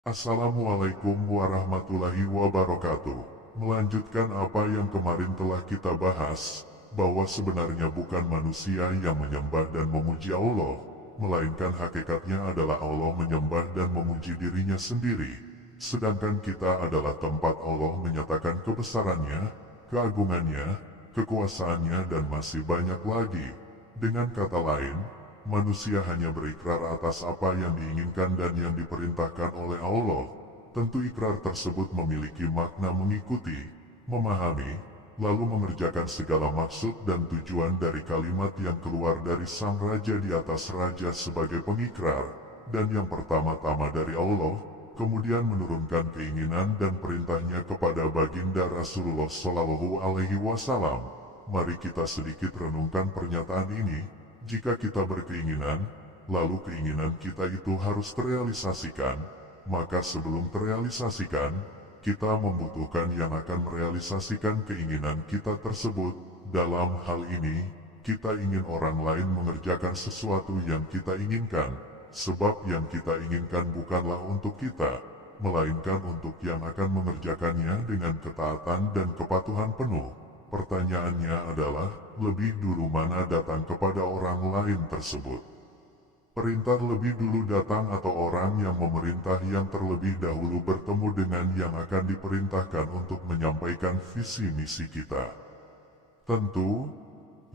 Assalamualaikum warahmatullahi wabarakatuh. Melanjutkan apa yang kemarin telah kita bahas, bahwa sebenarnya bukan manusia yang menyembah dan memuji Allah, melainkan hakikatnya adalah Allah menyembah dan memuji dirinya sendiri. Sedangkan kita adalah tempat Allah menyatakan kebesarannya, keagungannya, kekuasaannya dan masih banyak lagi. Dengan kata lain, manusia hanya berikrar atas apa yang diinginkan dan yang diperintahkan oleh Allah. Tentu ikrar tersebut memiliki makna mengikuti, memahami, lalu mengerjakan segala maksud dan tujuan dari kalimat yang keluar dari sang raja di atas raja sebagai pengikrar, dan yang pertama-tama dari Allah, kemudian menurunkan keinginan dan perintahnya kepada baginda Rasulullah Shallallahu Alaihi Wasallam. Mari kita sedikit renungkan pernyataan ini. Jika kita berkeinginan, lalu keinginan kita itu harus terrealisasikan, maka sebelum terrealisasikan, kita membutuhkan yang akan merealisasikan keinginan kita tersebut. Dalam hal ini, kita ingin orang lain mengerjakan sesuatu yang kita inginkan, sebab yang kita inginkan bukanlah untuk kita, melainkan untuk yang akan mengerjakannya dengan ketaatan dan kepatuhan penuh. Pertanyaannya adalah, lebih dulu mana datang kepada orang lain tersebut? Perintah lebih dulu datang atau orang yang memerintah yang terlebih dahulu bertemu dengan yang akan diperintahkan untuk menyampaikan visi misi kita? Tentu,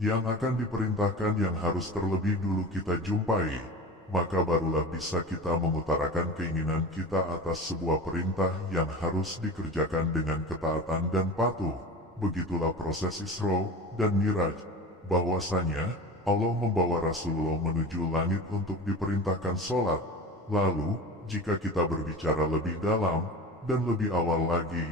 yang akan diperintahkan yang harus terlebih dulu kita jumpai, maka barulah bisa kita mengutarakan keinginan kita atas sebuah perintah yang harus dikerjakan dengan ketaatan dan patuh. Begitulah proses Isra dan Miraj, bahwasanya Allah membawa Rasulullah menuju langit untuk diperintahkan sholat. Lalu, jika kita berbicara lebih dalam dan lebih awal lagi,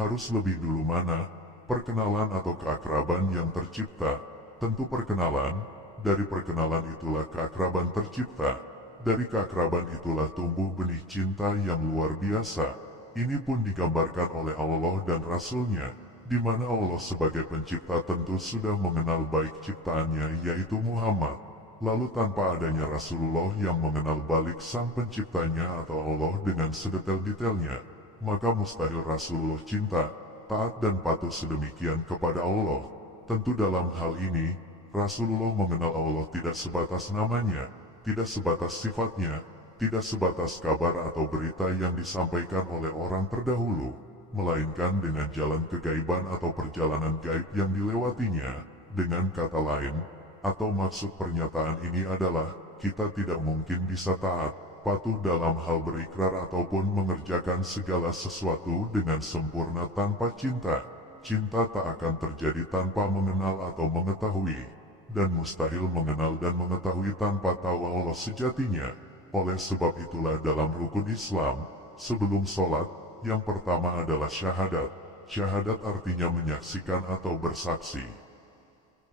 harus lebih dulu mana? Perkenalan atau keakraban yang tercipta. Tentu perkenalan, dari perkenalan itulah keakraban tercipta. Dari keakraban itulah tumbuh benih cinta yang luar biasa. Ini pun digambarkan oleh Allah dan Rasul-Nya, di mana Allah sebagai pencipta tentu sudah mengenal baik ciptaannya yaitu Muhammad. Lalu tanpa adanya Rasulullah yang mengenal balik sang penciptanya atau Allah dengan sedetail-detailnya, maka mustahil Rasulullah cinta, taat dan patuh sedemikian kepada Allah. Tentu dalam hal ini, Rasulullah mengenal Allah tidak sebatas namanya, tidak sebatas sifatnya, tidak sebatas kabar atau berita yang disampaikan oleh orang terdahulu, melainkan dengan jalan kegaiban atau perjalanan gaib yang dilewatinya. Dengan kata lain, atau maksud pernyataan ini adalah, kita tidak mungkin bisa taat, patuh dalam hal berikrar ataupun mengerjakan segala sesuatu dengan sempurna tanpa cinta. Cinta tak akan terjadi tanpa mengenal atau mengetahui, dan mustahil mengenal dan mengetahui tanpa tahu Allah sejatinya. Oleh sebab itulah dalam rukun Islam, sebelum sholat, yang pertama adalah syahadat. Syahadat artinya menyaksikan atau bersaksi.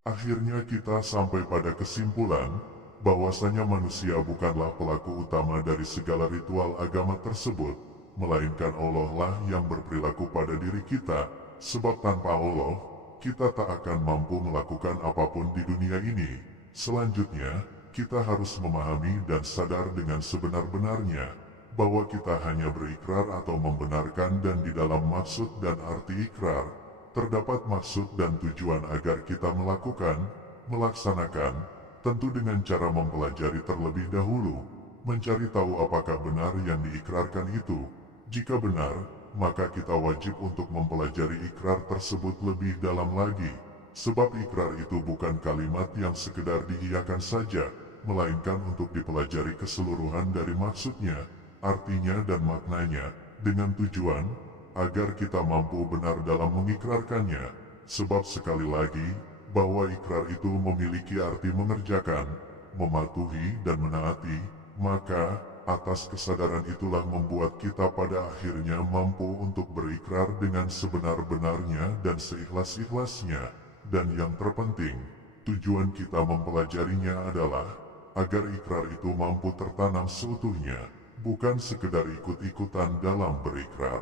Akhirnya kita sampai pada kesimpulan, bahwasanya manusia bukanlah pelaku utama dari segala ritual agama tersebut, melainkan Allah lah yang berperilaku pada diri kita, sebab tanpa Allah, kita tak akan mampu melakukan apapun di dunia ini. Selanjutnya, kita harus memahami dan sadar dengan sebenar-benarnya, bahwa kita hanya berikrar atau membenarkan, dan di dalam maksud dan arti ikrar, terdapat maksud dan tujuan agar kita melakukan, melaksanakan, tentu dengan cara mempelajari terlebih dahulu, mencari tahu apakah benar yang diikrarkan itu. Jika benar, maka kita wajib untuk mempelajari ikrar tersebut lebih dalam lagi, sebab ikrar itu bukan kalimat yang sekedar diiyakan saja, melainkan untuk dipelajari keseluruhan dari maksudnya, artinya dan maknanya, dengan tujuan agar kita mampu benar dalam mengikrarkannya. Sebab sekali lagi, bahwa ikrar itu memiliki arti mengerjakan, mematuhi dan menaati, maka atas kesadaran itulah membuat kita pada akhirnya mampu untuk berikrar dengan sebenar-benarnya dan seikhlas-ikhlasnya. Dan yang terpenting, tujuan kita mempelajarinya adalah agar ikrar itu mampu tertanam seutuhnya, bukan sekedar ikut-ikutan dalam berikrar.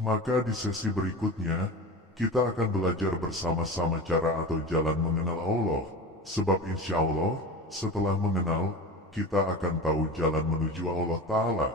Maka di sesi berikutnya, kita akan belajar bersama-sama cara atau jalan mengenal Allah, sebab insya Allah, setelah mengenal, kita akan tahu jalan menuju Allah Ta'ala.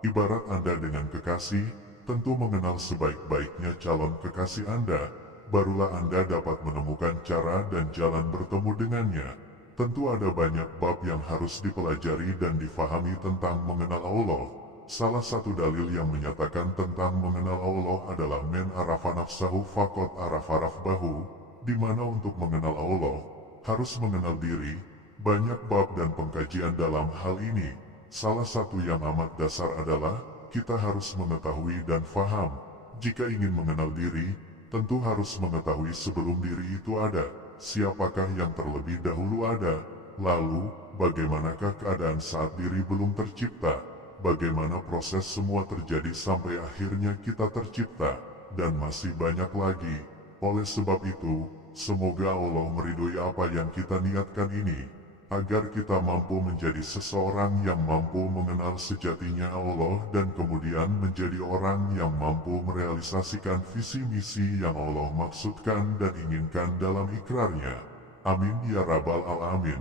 Ibarat Anda dengan kekasih, tentu mengenal sebaik-baiknya calon kekasih Anda, barulah Anda dapat menemukan cara dan jalan bertemu dengannya. Tentu ada banyak bab yang harus dipelajari dan difahami tentang mengenal Allah. Salah satu dalil yang menyatakan tentang mengenal Allah adalah men arafa nafsahu faqad arafa rabbahu, di mana untuk mengenal Allah harus mengenal diri. Banyak bab dan pengkajian dalam hal ini. Salah satu yang amat dasar adalah kita harus mengetahui dan faham. Jika ingin mengenal diri, tentu harus mengetahui sebelum diri itu ada, siapakah yang terlebih dahulu ada, lalu bagaimanakah keadaan saat diri belum tercipta, bagaimana proses semua terjadi sampai akhirnya kita tercipta, dan masih banyak lagi. Oleh sebab itu, semoga Allah meridhoi apa yang kita niatkan ini, agar kita mampu menjadi seseorang yang mampu mengenal sejatinya Allah dan kemudian menjadi orang yang mampu merealisasikan visi misi yang Allah maksudkan dan inginkan dalam ikrarnya. Amin ya rabbal alamin.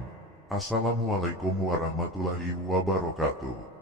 Assalamualaikum warahmatullahi wabarakatuh.